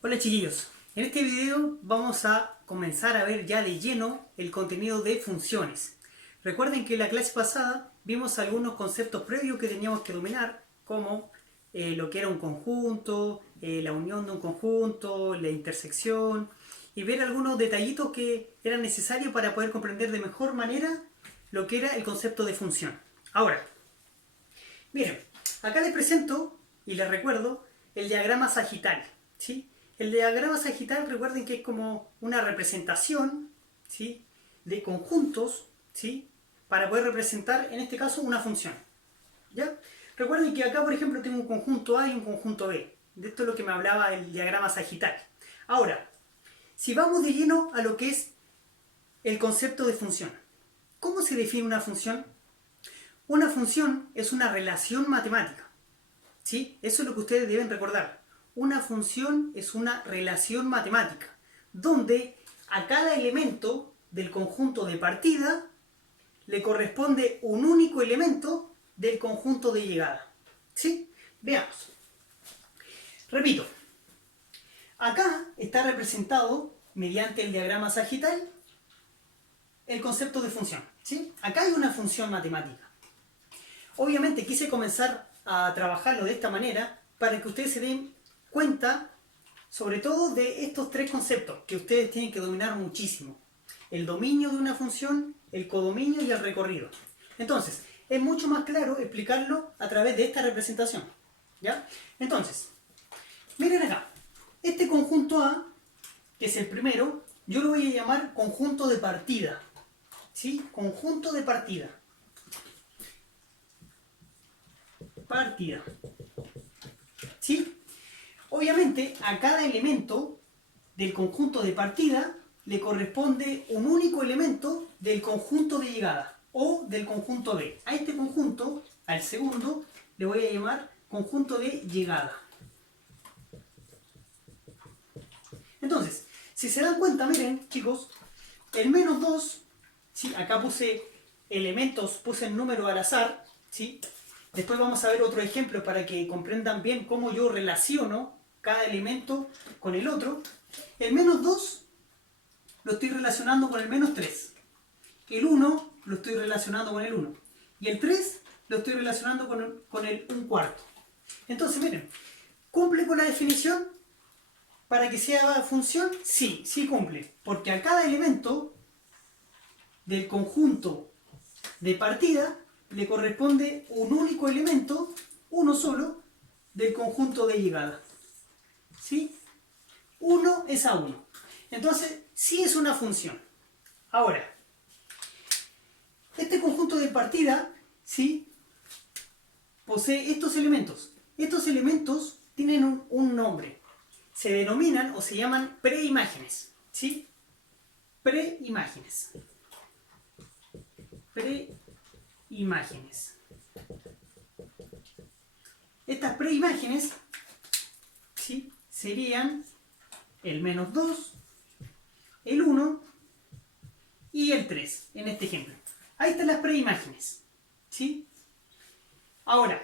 Hola chiquillos, en este video vamos a comenzar a ver ya de lleno el contenido de funciones. Recuerden que en la clase pasada vimos algunos conceptos previos que teníamos que dominar, como lo que era un conjunto, la unión de un conjunto, la intersección, y ver algunos detallitos que eran necesarios para poder comprender de mejor manera lo que era el concepto de función. Ahora, miren, acá les presento y les recuerdo el diagrama sagital, ¿sí? El diagrama sagital, recuerden que es como una representación, ¿sí?, de conjuntos, ¿sí?, para poder representar, en este caso, una función. ¿Ya? Recuerden que acá, por ejemplo, tengo un conjunto A y un conjunto B. De esto es lo que me hablaba el diagrama sagital. Ahora, si vamos de lleno a lo que es el concepto de función. ¿Cómo se define una función? Una función es una relación matemática, ¿sí? Eso es lo que ustedes deben recordar. Una función es una relación matemática, donde a cada elemento del conjunto de partida le corresponde un único elemento del conjunto de llegada. ¿Sí? Veamos. Repito. Acá está representado, mediante el diagrama sagital, el concepto de función. ¿Sí? Acá hay una función matemática. Obviamente quise comenzar a trabajarlo de esta manera para que ustedes se den cuenta, sobre todo, de estos tres conceptos que ustedes tienen que dominar muchísimo: el dominio de una función, el codominio y el recorrido. Entonces, es mucho más claro explicarlo a través de esta representación, ¿ya? Entonces, miren acá, este conjunto A, que es el primero, yo lo voy a llamar conjunto de partida, ¿sí? Conjunto de partida. Partida, ¿sí? Obviamente, a cada elemento del conjunto de partida le corresponde un único elemento del conjunto de llegada o del conjunto B. A este conjunto, al segundo, le voy a llamar conjunto de llegada. Entonces, si se dan cuenta, miren, chicos, el menos 2, ¿sí? Acá puse elementos, puse el número al azar, ¿sí? Después vamos a ver otro ejemplo para que comprendan bien cómo yo relaciono cada elemento con el otro. El menos 2 lo estoy relacionando con el menos 3. El 1 lo estoy relacionando con el 1. Y el 3 lo estoy relacionando con el 1/4. Entonces, miren, ¿cumple con la definición para que sea función? Sí, sí cumple. Porque a cada elemento del conjunto de partida le corresponde un único elemento, uno solo, del conjunto de llegada. ¿Sí? 1 es a 1. Entonces, sí es una función. Ahora, este conjunto de partida, ¿sí?, posee estos elementos. Estos elementos tienen un nombre. Se denominan o se llaman preimágenes. ¿Sí? Preimágenes. Preimágenes. Estas preimágenes, ¿sí?, serían el menos 2, el 1 y el 3, en este ejemplo. Ahí están las preimágenes, ¿sí? Ahora,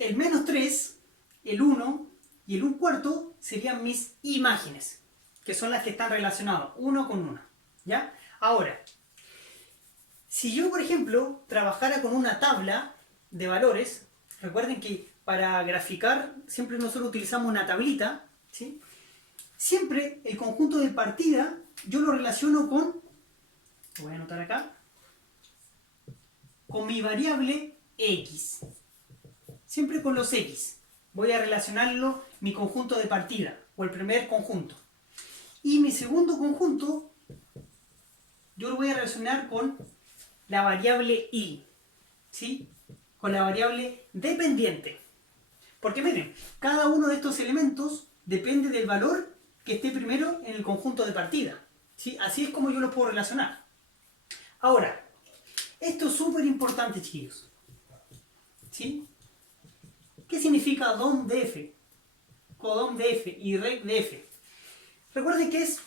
el menos 3, el 1 y el 1/4 serían mis imágenes, que son las que están relacionadas, uno con uno, ¿ya? Ahora, si yo, por ejemplo, trabajara con una tabla de valores, recuerden que para graficar siempre nosotros utilizamos una tablita, ¿sí? Siempre el conjunto de partida yo lo relaciono con, lo voy a anotar acá, con mi variable x. Siempre con los x. Voy a relacionarlo mi conjunto de partida, o el primer conjunto. Y mi segundo conjunto, yo lo voy a relacionar con la variable y, ¿sí?, con la variable dependiente. Porque miren, cada uno de estos elementos depende del valor que esté primero en el conjunto de partida, ¿sí? Así es como yo los puedo relacionar. Ahora, esto es súper importante, chiquillos, ¿sí? ¿Qué significa dom de f, codom de f y rec de f? Recuerden que es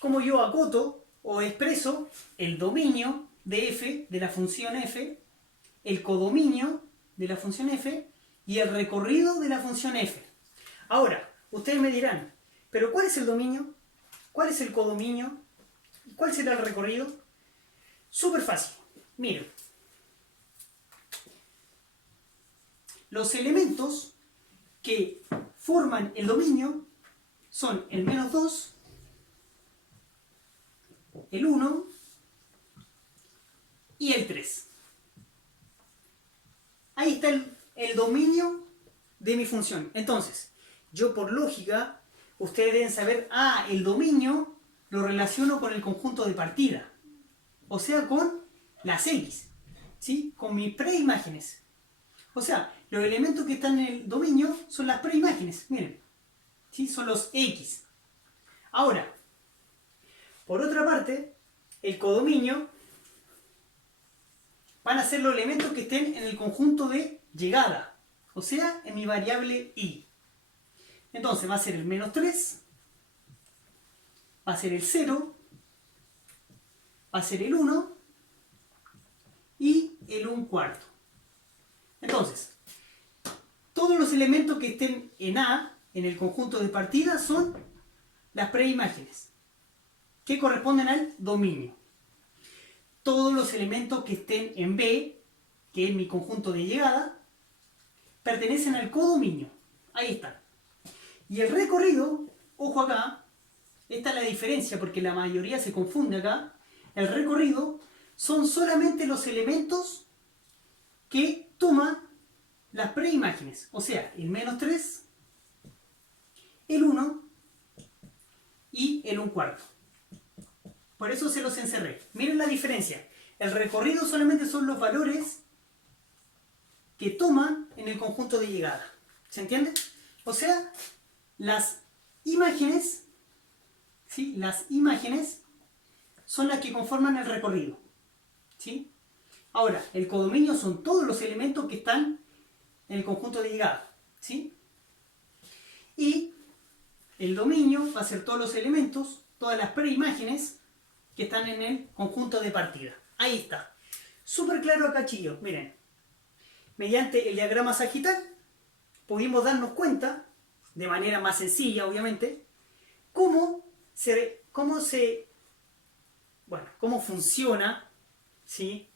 como yo acoto o expreso el dominio de f, de la función f, el codominio de la función f y el recorrido de la función f. Ahora, ustedes me dirán, ¿pero cuál es el dominio? ¿Cuál es el codominio? ¿Cuál será el recorrido? Súper fácil. Miren, los elementos que forman el dominio son el -2, el 1 y el 3. Ahí está el dominio de mi función. Entonces, yo por lógica, ustedes deben saber, el dominio lo relaciono con el conjunto de partida. O sea, con las X, ¿sí? Con mis preimágenes. O sea, los elementos que están en el dominio son las preimágenes, miren, ¿sí? Son los X. Ahora, por otra parte, el codominio van a ser los elementos que estén en el conjunto de llegada, o sea, en mi variable y. Entonces va a ser el -3, va a ser el 0, va a ser el 1 y el 1/4. Entonces, todos los elementos que estén en A, en el conjunto de partida, son las preimágenes, que corresponden al dominio. Todos los elementos que estén en B, que es mi conjunto de llegada, pertenecen al codominio. Ahí están. Y el recorrido, ojo acá, esta es la diferencia porque la mayoría se confunde acá. El recorrido son solamente los elementos que toman las preimágenes. O sea, el -3, el 1 y el 1/4. Por eso se los encerré. Miren la diferencia. El recorrido solamente son los valores que toman en el conjunto de llegada. ¿Se entiende? O sea, las imágenes, ¿sí? Las imágenes son las que conforman el recorrido, ¿sí? Ahora, el codominio son todos los elementos que están en el conjunto de llegada, ¿sí? Y el dominio va a ser todos los elementos, todas las preimágenes que están en el conjunto de partida. Ahí está. Súper claro acá, chicos. Miren, mediante el diagrama sagital pudimos darnos cuenta, de manera más sencilla, obviamente, cómo funciona, ¿sí?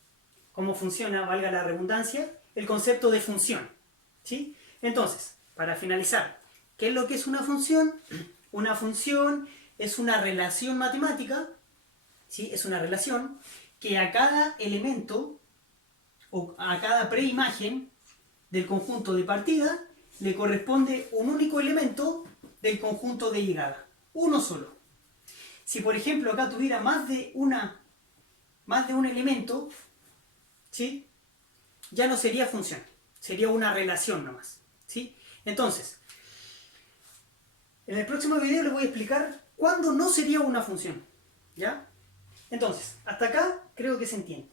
Cómo funciona, valga la redundancia, el concepto de función, ¿sí? Entonces, para finalizar, ¿qué es lo que es una función? Una función es una relación matemática, ¿sí? Es una relación que a cada elemento o a cada preimagen del conjunto de partida le corresponde un único elemento del conjunto de llegada. Uno solo. Si por ejemplo acá tuviera más de un elemento, ¿sí? Ya no sería función, sería una relación nomás, ¿sí? Entonces, en el próximo video les voy a explicar cuándo no sería una función, ¿ya? Entonces, hasta acá creo que se entiende.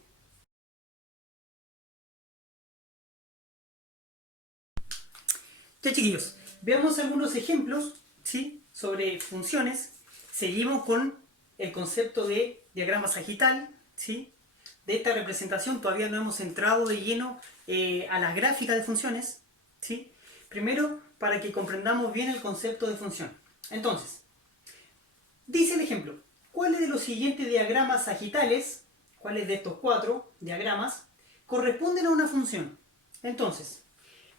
Ya, chiquillos, veamos algunos ejemplos, ¿sí? Sobre funciones. Seguimos con el concepto de diagrama sagital, ¿sí? De esta representación todavía no hemos entrado de lleno a las gráficas de funciones, ¿sí? Primero, para que comprendamos bien el concepto de función. Entonces, dice el ejemplo, ¿cuáles de los siguientes diagramas sagitales, cuáles de estos 4 diagramas, corresponden a una función? Entonces,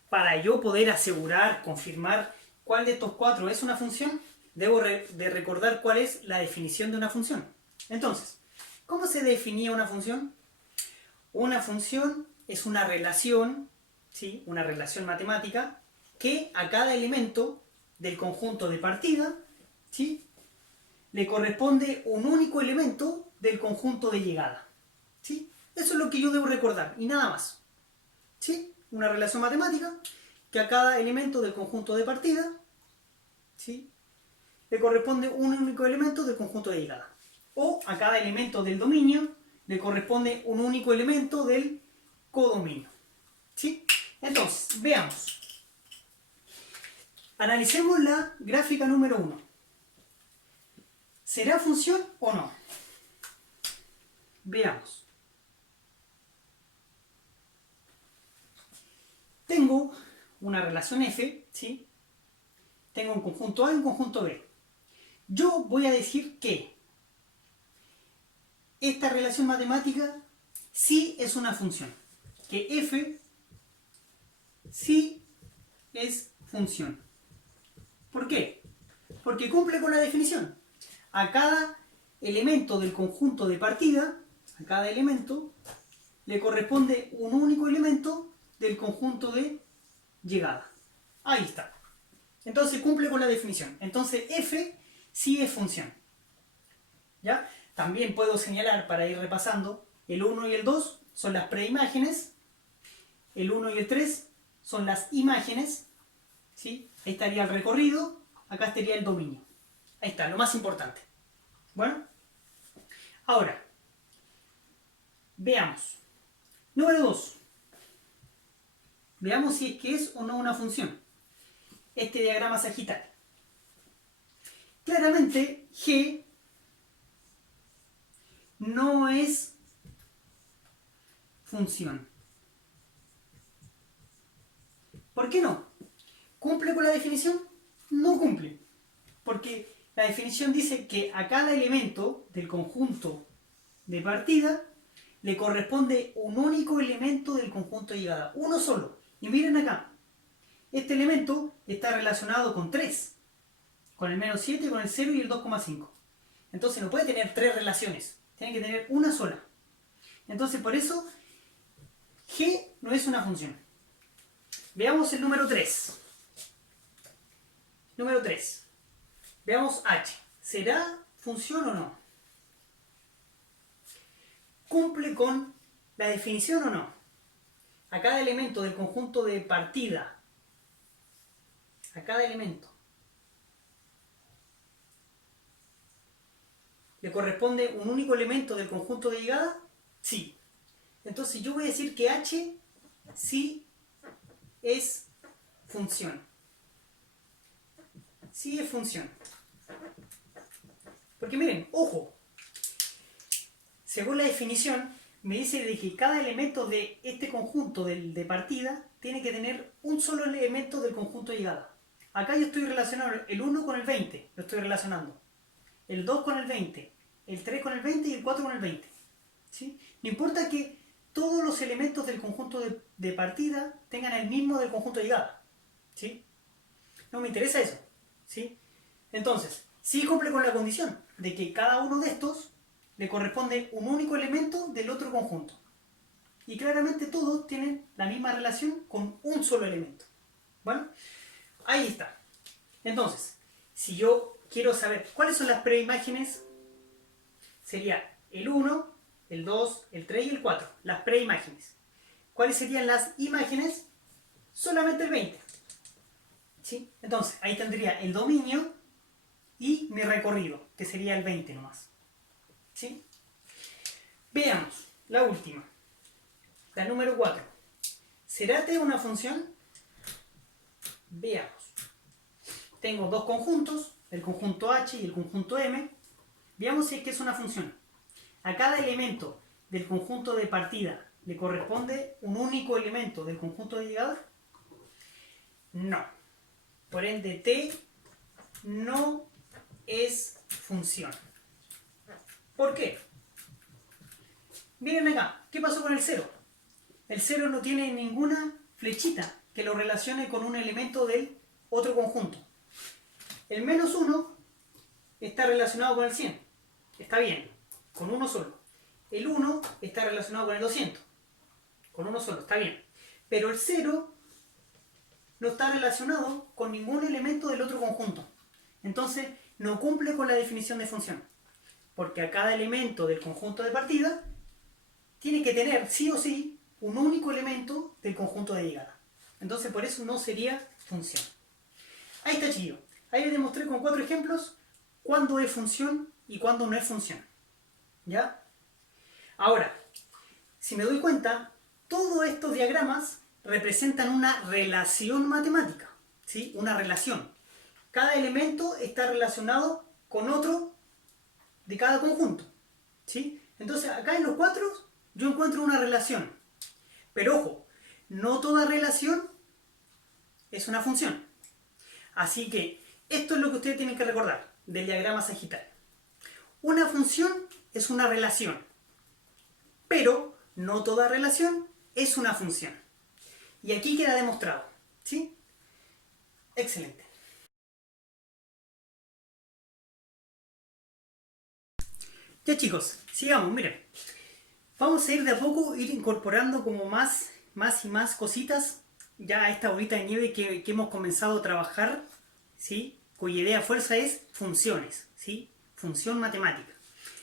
para yo poder asegurar, confirmar cuál de estos 4 es una función, debo de recordar cuál es la definición de una función. Entonces, ¿cómo se definía una función? Una función es una relación, ¿sí? Una relación matemática que a cada elemento del conjunto de partida, ¿sí? Le corresponde un único elemento del conjunto de llegada, ¿sí? Eso es lo que yo debo recordar y nada más, ¿sí? Una relación matemática que a cada elemento del conjunto de partida, ¿sí? Le corresponde un único elemento del conjunto de llegada. O a cada elemento del dominio le corresponde un único elemento del codominio, ¿sí? Entonces, veamos. Analicemos la gráfica número 1. ¿Será función o no? Veamos. Tengo una relación f, ¿sí? tengo un conjunto A y un conjunto B. Yo voy a decir que esta relación matemática sí es una función. Que f sí es función. ¿Por qué? Porque cumple con la definición. A cada elemento del conjunto de partida, a cada elemento, le corresponde un único elemento del conjunto de llegada. Ahí está. Entonces cumple con la definición. Entonces f sí es función. ¿Ya? También puedo señalar, para ir repasando, el 1 y el 2 son las preimágenes, el 1 y el 3 son las imágenes, ¿sí? Ahí estaría el recorrido, acá estaría el dominio. Ahí está, lo más importante. Bueno, ahora, veamos. Número 2. Veamos si es que es o no una función. Este diagrama sagital. Claramente, G no es función. ¿Por qué no? ¿Cumple con la definición? No cumple. Porque la definición dice que a cada elemento del conjunto de partida le corresponde un único elemento del conjunto de llegada. Uno solo. Y miren acá. Este elemento está relacionado con 3. Con el menos 7, con el 0 y el 2,5. Entonces no puede tener 3 relaciones. Tiene que tener una sola. Entonces por eso G no es una función. Veamos el número 3. Número 3. Veamos H. ¿Será función o no? ¿Cumple con la definición o no? A cada elemento del conjunto de partida, a cada elemento, ¿le corresponde un único elemento del conjunto de llegada? Sí. Entonces yo voy a decir que H sí es función. Sí es función. Porque miren, ojo, según la definición, me dice de que cada elemento de este conjunto de partida tiene que tener un solo elemento del conjunto de llegada. Acá yo estoy relacionando el 1 con el 20, lo estoy relacionando. El 2 con el 20, el 3 con el 20 y el 4 con el 20. ¿Sí? No importa que todos los elementos del conjunto de partida tengan el mismo del conjunto de llegada. ¿Sí? No me interesa eso. ¿Sí? Entonces, sí cumple con la condición de que cada uno de estos le corresponde un único elemento del otro conjunto. Y claramente todos tienen la misma relación con un solo elemento. Bueno, ahí está. Entonces, si yo quiero saber cuáles son las preimágenes, sería el 1, el 2, el 3 y el 4. Las preimágenes. ¿Cuáles serían las imágenes? Solamente el 20. ¿Sí? Entonces, ahí tendría el dominio y mi recorrido, que sería el 20 nomás. ¿Sí? Veamos la última, la número 4. ¿Será T una función? Veamos. Tengo dos conjuntos, el conjunto H y el conjunto M. Veamos si es que es una función. A cada elemento del conjunto de partida le corresponde un único elemento del conjunto de llegada. No. Por ende, T no es función. ¿Por qué? Miren acá, ¿qué pasó con el 0? El 0 no tiene ninguna flechita que lo relacione con un elemento del otro conjunto. El menos 1 está relacionado con el 100. Está bien, con uno solo. El 1 está relacionado con el 200. Con uno solo, está bien. Pero el 0 no está relacionado con ningún elemento del otro conjunto. Entonces, no cumple con la definición de función. Porque a cada elemento del conjunto de partida tiene que tener sí o sí un único elemento del conjunto de llegada. Entonces por eso no sería función. Ahí está, chiquillo. Ahí les demostré con 4 ejemplos cuándo es función y cuándo no es función. ¿Ya? Ahora, si me doy cuenta, todos estos diagramas representan una relación matemática. ¿Sí? Una relación. Cada elemento está relacionado con otro de cada conjunto. ¿Sí? Entonces acá en los 4 yo encuentro una relación. Pero ojo, no toda relación es una función. Así que esto es lo que ustedes tienen que recordar del diagrama sagital. Una función es una relación, pero no toda relación es una función. Y aquí queda demostrado, ¿sí? Excelente. Ya chicos, sigamos, miren. Vamos a ir de a poco, ir incorporando como más y más cositas ya a esta bolita de nieve que hemos comenzado a trabajar, ¿sí? Cuya idea fuerza es funciones, ¿sí? Función matemática.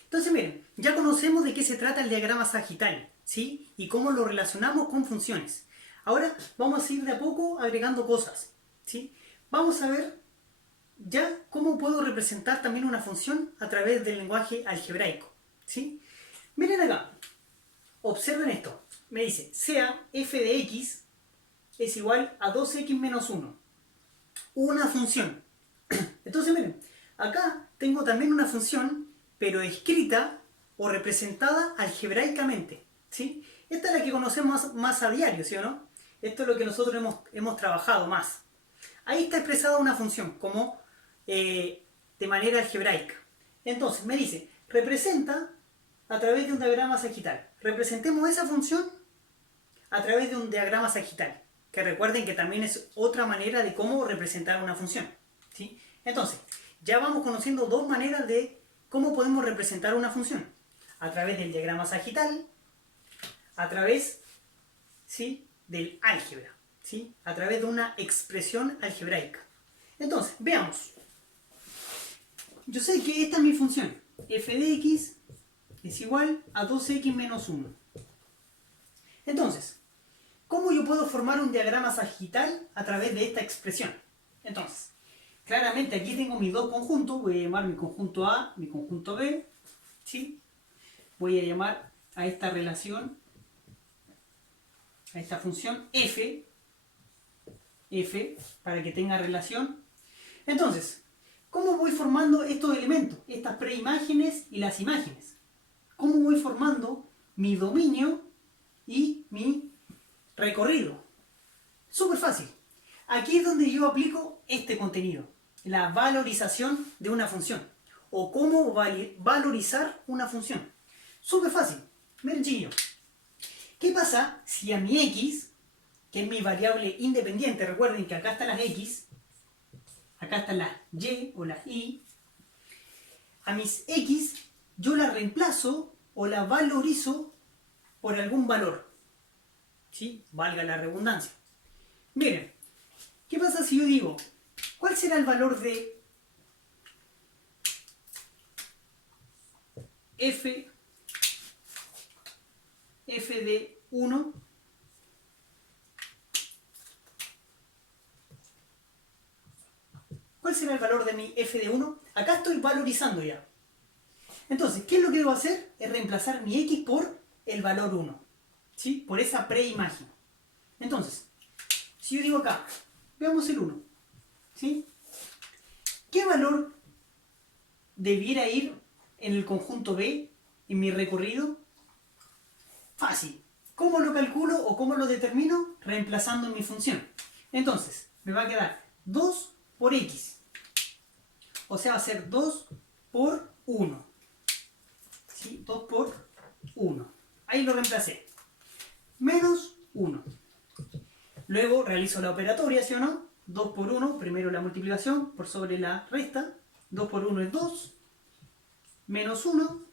Entonces miren, ya conocemos de qué se trata el diagrama sagital, ¿sí? Y cómo lo relacionamos con funciones. Ahora vamos a ir de a poco agregando cosas, ¿sí? Vamos a ver ya cómo puedo representar también una función a través del lenguaje algebraico, ¿sí? Miren acá, observen esto. Me dice, sea f de x es igual a 2x menos 1. Una función. Entonces miren, acá tengo también una función, pero escrita o representada algebraicamente, ¿sí? Esta es la que conocemos más a diario, ¿sí o no? Esto es lo que nosotros hemos trabajado más. Ahí está expresada una función como de manera algebraica. Entonces me dice, representa a través de un diagrama sagital. Representemos esa función a través de un diagrama sagital. Que recuerden que también es otra manera de cómo representar una función, ¿sí? Entonces, ya vamos conociendo dos maneras de cómo podemos representar una función. A través del diagrama sagital, a través, ¿sí?, del álgebra, ¿sí?, a través de una expresión algebraica. Entonces, veamos. Yo sé que esta es mi función. F de x es igual a 2x menos 1. Entonces, ¿cómo yo puedo formar un diagrama sagital a través de esta expresión? Entonces, claramente aquí tengo mis dos conjuntos. Voy a llamar mi conjunto A, mi conjunto B, ¿sí? Voy a llamar a esta relación, a esta función f, para que tenga relación. Entonces, ¿cómo voy formando estos elementos? Estas preimágenes y las imágenes. ¿Cómo voy formando mi dominio y mi recorrido? Súper fácil. Aquí es donde yo aplico este contenido, la valorización de una función, o cómo valorizar una función. Súper fácil, sencillo. ¿Qué pasa si a mi x, que es mi variable independiente, recuerden que acá están las x, acá están las y o las y, a mis x yo las reemplazo o las valorizo por algún valor, ¿sí? Valga la redundancia. Miren, ¿qué pasa si yo digo, ¿cuál será el valor de f de 1? ¿Cuál será el valor de mi f de 1? Acá estoy valorizando ya. Entonces, ¿qué es lo que debo hacer? Es reemplazar mi x por el valor 1, ¿sí? Por esa preimagen. Entonces, si yo digo acá, veamos el 1, ¿sí? ¿Qué valor debiera ir en el conjunto B, en mi recorrido? Fácil. ¿Cómo lo calculo o cómo lo determino? Reemplazando mi función. Entonces, me va a quedar 2 por x. O sea, va a ser 2 por 1. ¿Sí? 2 por 1. Ahí lo reemplacé. Menos 1. Luego realizo la operatoria, ¿sí o no? 2 por 1, primero la multiplicación por sobre la resta. 2 por 1 es 2. Menos 1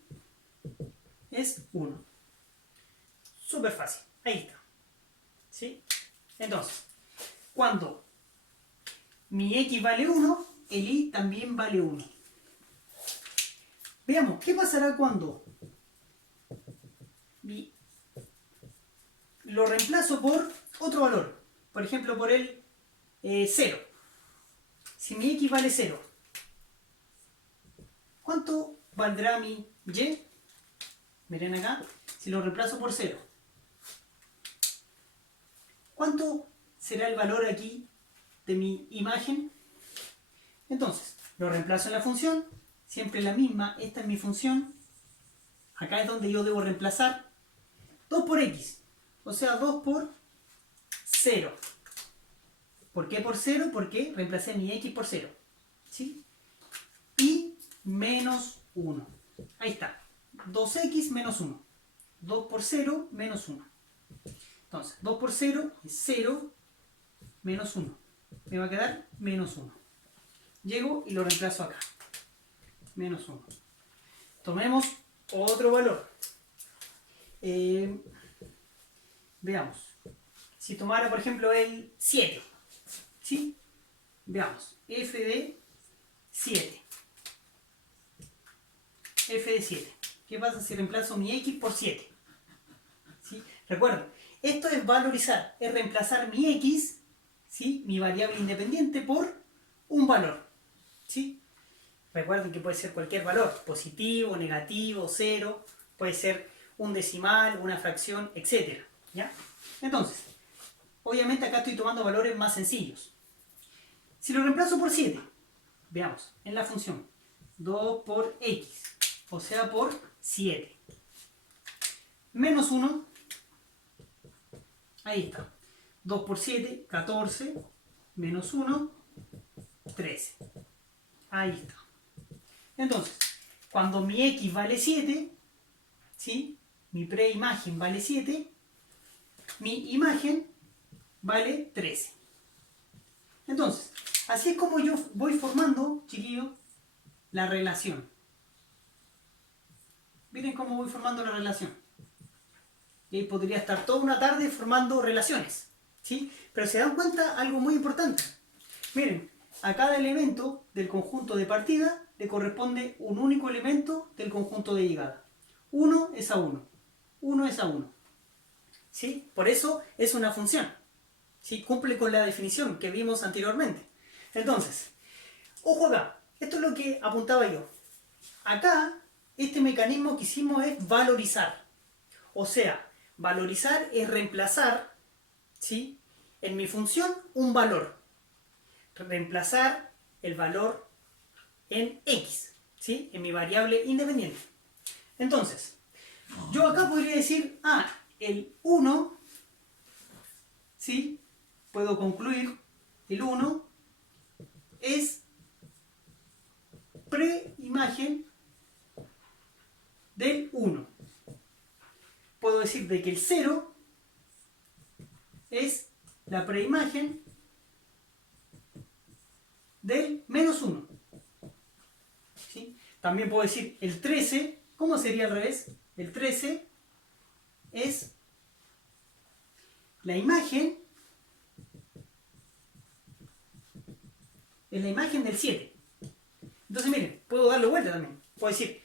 es 1. Súper fácil. Ahí está. ¿Sí? Entonces, cuando mi x vale 1, el y también vale 1. Veamos, ¿qué pasará cuando lo reemplazo por otro valor? Por ejemplo, por el 0. Si mi x vale 0, ¿cuánto valdrá mi y? Miren acá, si lo reemplazo por 0. ¿Cuánto será el valor aquí de mi imagen? Entonces, lo reemplazo en la función, siempre la misma, esta es mi función. Acá es donde yo debo reemplazar 2 por x, o sea 2 por 0. ¿Por qué por 0? Porque reemplacé mi x por 0. ¿sí? Y menos 1. Ahí está. 2x menos 1. 2 por 0 menos 1. Entonces, 2 por 0 es 0 menos 1. Me va a quedar menos 1. Llego y lo reemplazo acá. Menos 1. Tomemos otro valor. Veamos. Si tomara, por ejemplo, el 7. ¿Sí? Veamos. F de 7. F de 7. ¿Qué pasa si reemplazo mi x por 7? ¿Sí? Recuerden, esto es valorizar, es reemplazar mi x, ¿sí? Mi variable independiente, por un valor. ¿Sí? Recuerden que puede ser cualquier valor, positivo, negativo, 0, puede ser un decimal, una fracción, etc. ¿Ya? Entonces, obviamente acá estoy tomando valores más sencillos. Si lo reemplazo por 7, veamos, en la función 2 por x, o sea por 7. Menos 1, ahí está. 2 por 7, 14, menos 1, 13. Ahí está. Entonces, cuando mi x vale 7, ¿sí? Mi preimagen vale 7, mi imagen vale 13. Entonces, así es como yo voy formando, chiquillos, la relación. Miren cómo voy formando la relación. Y ahí podría estar toda una tarde formando relaciones, ¿sí? Pero se dan cuenta algo muy importante. Miren, a cada elemento del conjunto de partida le corresponde un único elemento del conjunto de llegada. 1 es a 1. 1 es a 1. ¿Sí? Por eso es una función. ¿Sí? Cumple con la definición que vimos anteriormente. Entonces, ojo acá. Esto es lo que apuntaba yo. Acá, este mecanismo que hicimos es valorizar. O sea, valorizar es reemplazar, ¿sí? En mi función un valor. Reemplazar el valor en x, ¿sí? En mi variable independiente. Entonces, yo acá podría decir, el 1, ¿sí? Puedo concluir, el 1 es preimagen del 1. Puedo decir de que el 0 es la preimagen del menos 1. ¿Sí? También puedo decir el 13, ¿cómo sería al revés? El 13 es la imagen del 7. Entonces miren, puedo darle vuelta también. Puedo decir,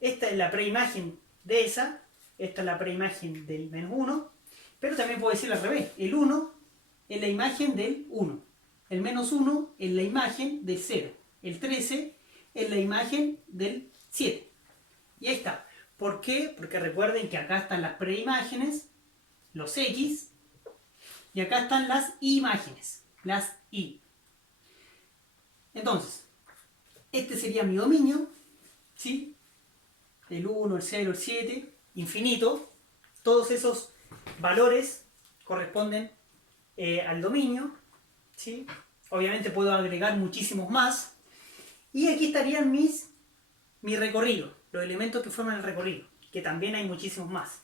esta es la preimagen de esa, esta es la preimagen del menos 1, pero también puedo decir al revés. El 1 es la imagen del 1. El menos 1 es la imagen del 0. El 13 es la imagen del 7. Y ahí está. ¿Por qué? Porque recuerden que acá están las preimágenes, los X, y acá están las imágenes, las Y. Entonces, este sería mi dominio, ¿sí? El 1, el 0, el 7, infinito. Todos esos valores corresponden al dominio, ¿sí? Obviamente puedo agregar muchísimos más. Y aquí estarían mi recorrido, los elementos que forman el recorrido, que también hay muchísimos más.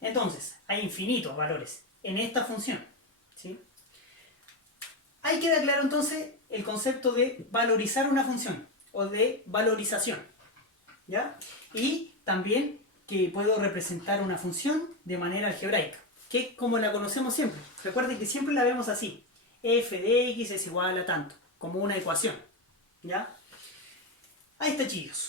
Entonces, hay infinitos valores en esta función, ¿sí? Ahí queda claro entonces el concepto de valorizar una función o de valorización, ¿ya? Y también que puedo representar una función de manera algebraica, que es como la conocemos siempre. Recuerden que siempre la vemos así: f de x es igual a tanto, como una ecuación, ¿ya? Ahí está, chicos.